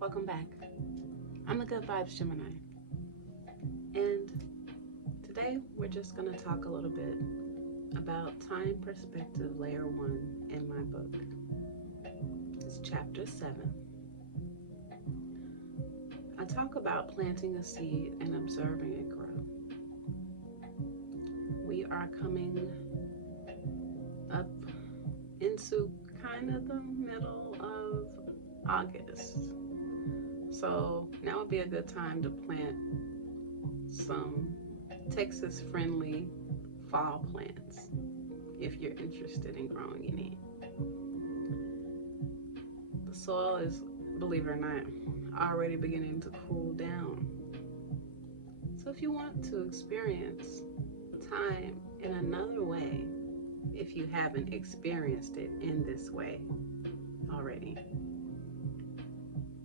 Welcome back. I'm the Good Vibes Gemini, and today we're just going to talk a little bit about time perspective layer 1 in my book. It's chapter 7. I talk about planting a seed and observing it grow. We are coming up into kind of the middle of August. So now would be a good time to plant some Texas friendly fall plants if you're interested in growing any. The soil is, believe it or not, already beginning to cool down. So if you want to experience time in another way, if you haven't experienced it in this way already,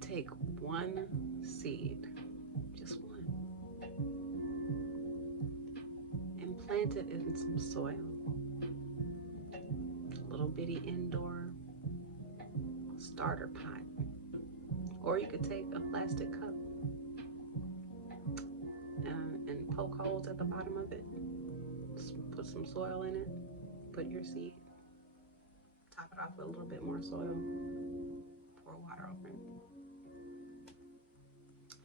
take one seed, just one, and plant it in some soil. A little bitty indoor starter pot. Or you could take a plastic cup and poke holes at the bottom of it. Put some soil in it, put your seed, top it off with a little bit more soil, pour water over it,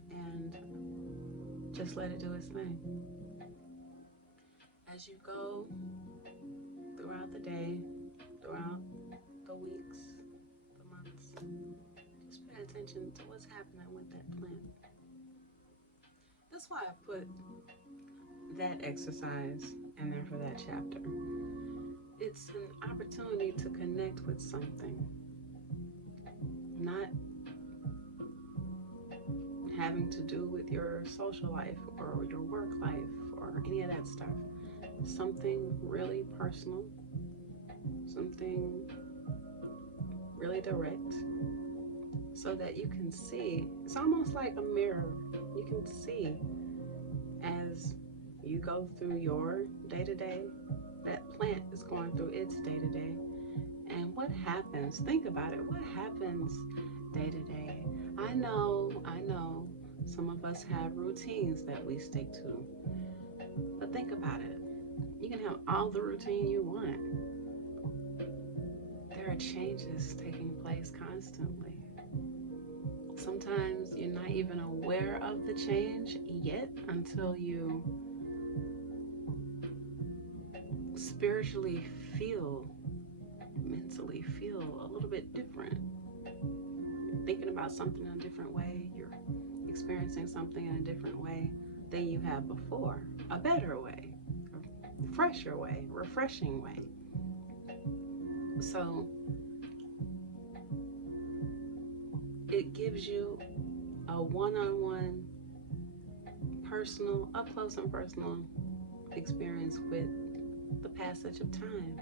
and just let it do its thing. As you go throughout the day, throughout the weeks, the months, just pay attention to what's happening with that plant. That's why I put that exercise in there for that chapter. It's an opportunity to connect with something, not having to do with your social life or your work life or any of that stuff. Something really personal, something really direct, so that you can see. It's almost like a mirror. You can see as you go through your day-to-day, that plant is going through its day-to-day. And what happens, think about it, what happens day-to-day? I know, some of us have routines that we stick to. But think about it. You can have all the routine you want. There are changes taking place constantly. Sometimes you're not even aware of the change yet until you spiritually feel, mentally feel a little bit different. You're thinking about something in a different way. You're experiencing something in a different way than you have before. A better way, a fresher way, refreshing way. So it gives you a one-on-one personal, up close and personal experience with the passage of time.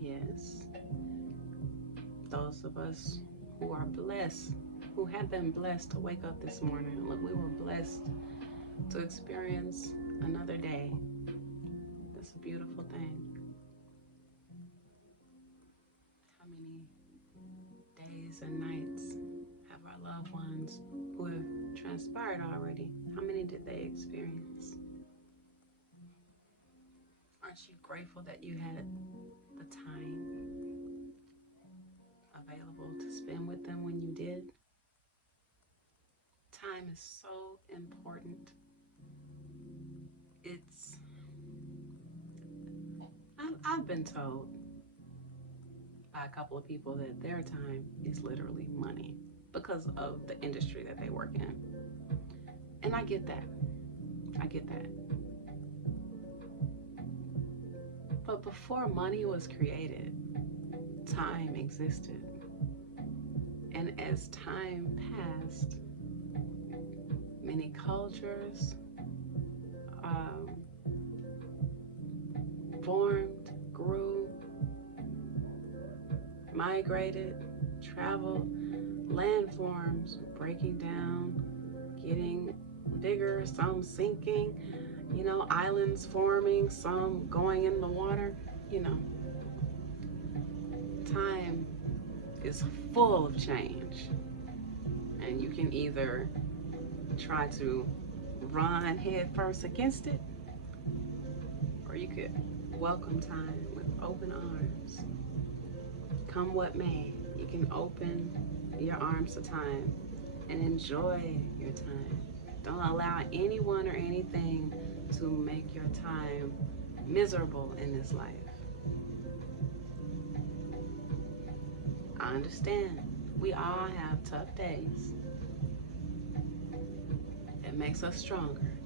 Yes, those of us who are blessed, who have been blessed to wake up this morning, look, we were blessed to experience another day. That's a beautiful thing. How many days and nights have our loved ones who have transpired already? How many did they experience? Aren't you grateful that you had the time available to spend with them when you did? Time is so important. I've been told by a couple of people that their time is literally money because of the industry that they work in. And I get that. But before money was created, time existed. And as time passed, many cultures formed, grew, migrated, traveled, landforms breaking down, getting bigger, some sinking, islands forming, some going in the water. Time is full of change. And you can either try to run head first against it, or you could welcome time with open arms. Come what may, you can open your arms to time and enjoy your time. Don't allow anyone or anything to make your time miserable in this life. I understand. We all have tough days. It makes us stronger.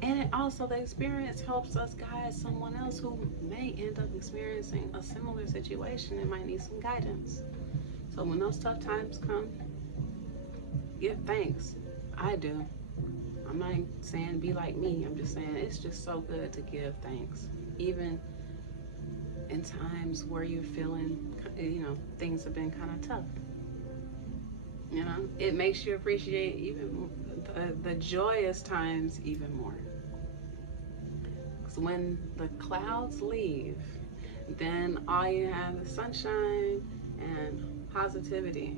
And it also, the experience helps us guide someone else who may end up experiencing a similar situation and might need some guidance. So when those tough times come, give thanks. I do. I'm not saying be like me. I'm just saying it's just so good to give thanks. Even in times where you're feeling, things have been kind of tough. It makes you appreciate even the joyous times even more. So when the clouds leave, then all you have is sunshine and positivity.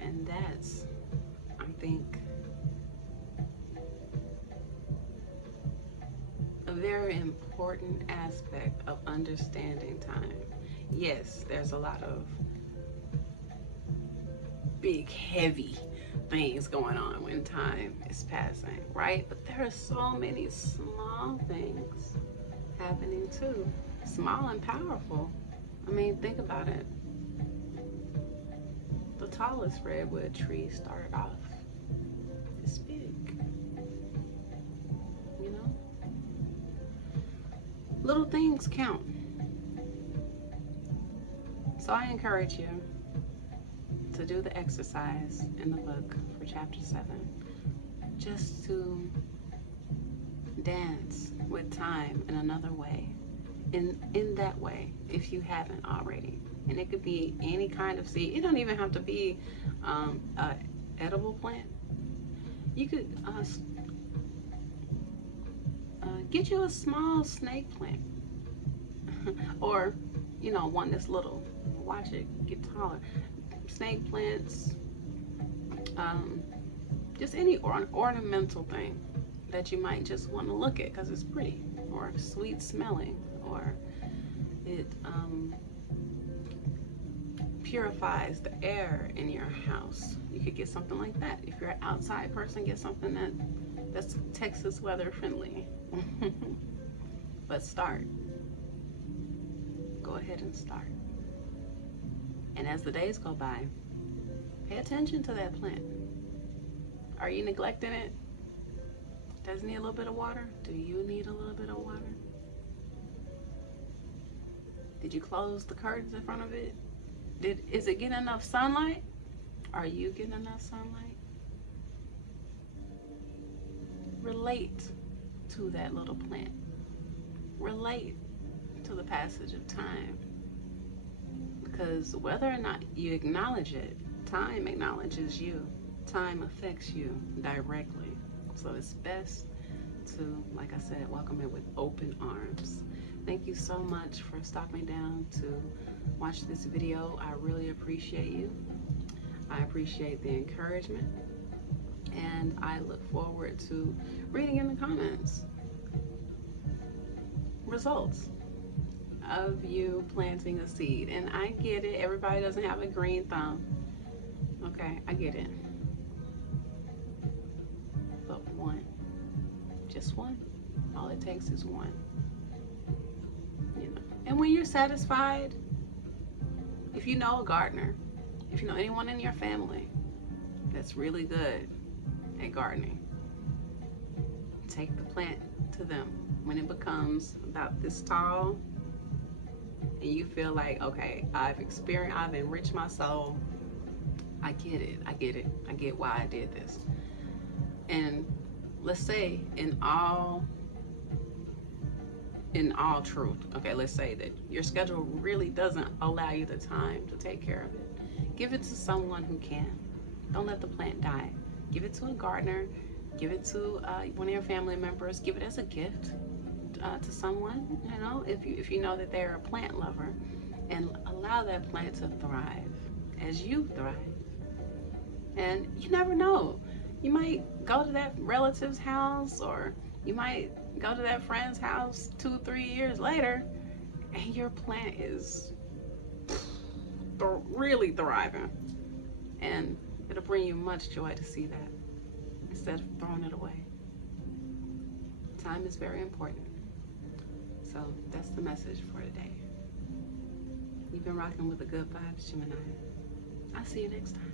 And that's, I think, a very important aspect of understanding time. Yes, there's a lot of big, heavy things going on when time is passing, right? But there are so many small things happening too. Small and powerful. I mean, think about it. The tallest redwood tree started off this big, Little things count. So I encourage you to do the exercise in the book for chapter 7, just to dance with time in another way, in that way, if you haven't already. And it could be any kind of seed. It don't even have to be an edible plant. You could get you a small snake plant or one that's little. Watch it get taller. Snake plants, just any ornamental thing that you might just want to look at because it's pretty or sweet smelling, or it purifies the air in your house. You could get something like that. If you're an outside person, get something that's Texas weather friendly. But start. Go ahead and start. And as the days go by, pay attention to that plant. Are you neglecting it? Does it need a little bit of water? Do you need a little bit of water? Did you close the curtains in front of it? Is it getting enough sunlight? Are you getting enough sunlight? Relate to that little plant. Relate to the passage of time. Because whether or not you acknowledge it, time acknowledges you. Time affects you directly. So it's best to, like I said, welcome it with open arms. Thank you so much for stopping down to watch this video. I really appreciate you. I appreciate the encouragement. And I look forward to reading in the comments results of you planting a seed. And I get it, everybody doesn't have a green thumb. Okay, I get it. But one, just one, all it takes is one. And when you're satisfied, if you know a gardener, if you know anyone in your family that's really good at gardening, take the plant to them. When it becomes about this tall and you feel like, okay, I've enriched my soul, I get it, I get why I did this. And let's say in all truth, okay, let's say that your schedule really doesn't allow you the time to take care of it. Give it to someone who can. Don't let the plant die. Give it to a gardener. Give it to one of your family members. Give it as a gift to someone, if you know that they're a plant lover, and allow that plant to thrive as you thrive. And you never know. You might go to that relative's house, or you might go to that friend's house 2, 3 years later, and your plant is really thriving. And it'll bring you much joy to see that instead of throwing it away. Time is very important. So that's the message for today. You've been rocking with the good vibes, Gemini. I'll see you next time.